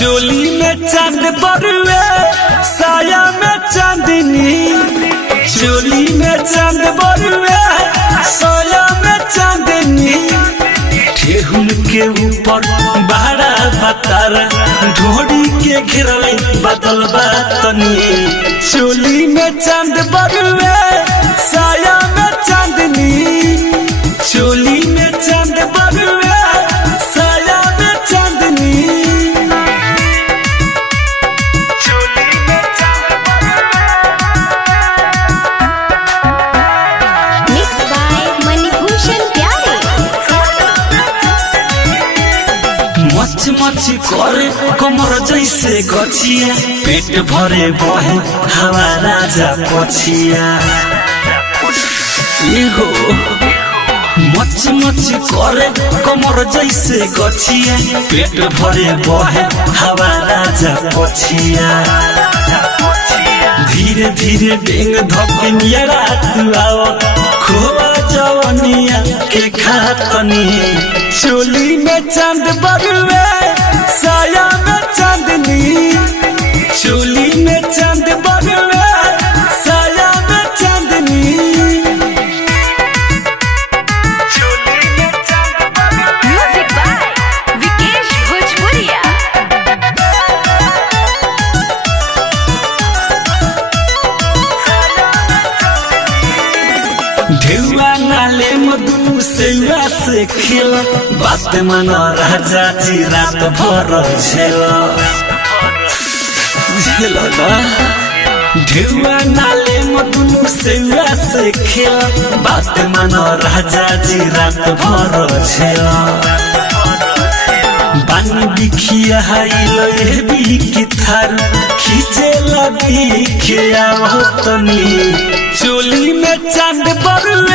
चोली में चांद बरुए साया में चांदनी, चोली में चांद बरुए साया में चांदनी। ठेहुन के ऊपर बड़ा बतारा ढोड़ी के घेरले बदल बातनी। चोली में चांद बरुए साया में चांदनी, चोली में चांद बरुए साया में चांदनी। मची करे कमर जैसे गछिया, पेट भरे बहे हवा राजा पछिया। हो मची मची करे कमर जैसे गछिया, पेट भरे बहे हवा राजा पछिया। धीरे धीरे डेंग धपनिया रात आओ खोआ जवनिया के खातनी। चोली में चांद बरुए साया में चांदनी, चोली में चांद बरुए साया में चांदनी। म्यूजिक बाय विकेश भोजपुरिया। ढेउआ नाले मधु सेवा से खेल, बात मानो राजा जी रात भर झेला ना। ढेउआ नाले मधु सेवा से खेल, बात मानो राजा जी रात भर झेला। बानी बिखिया हाइलो ये भी की थार खींचे लगी के आवतनी। चोली में चांद बरुए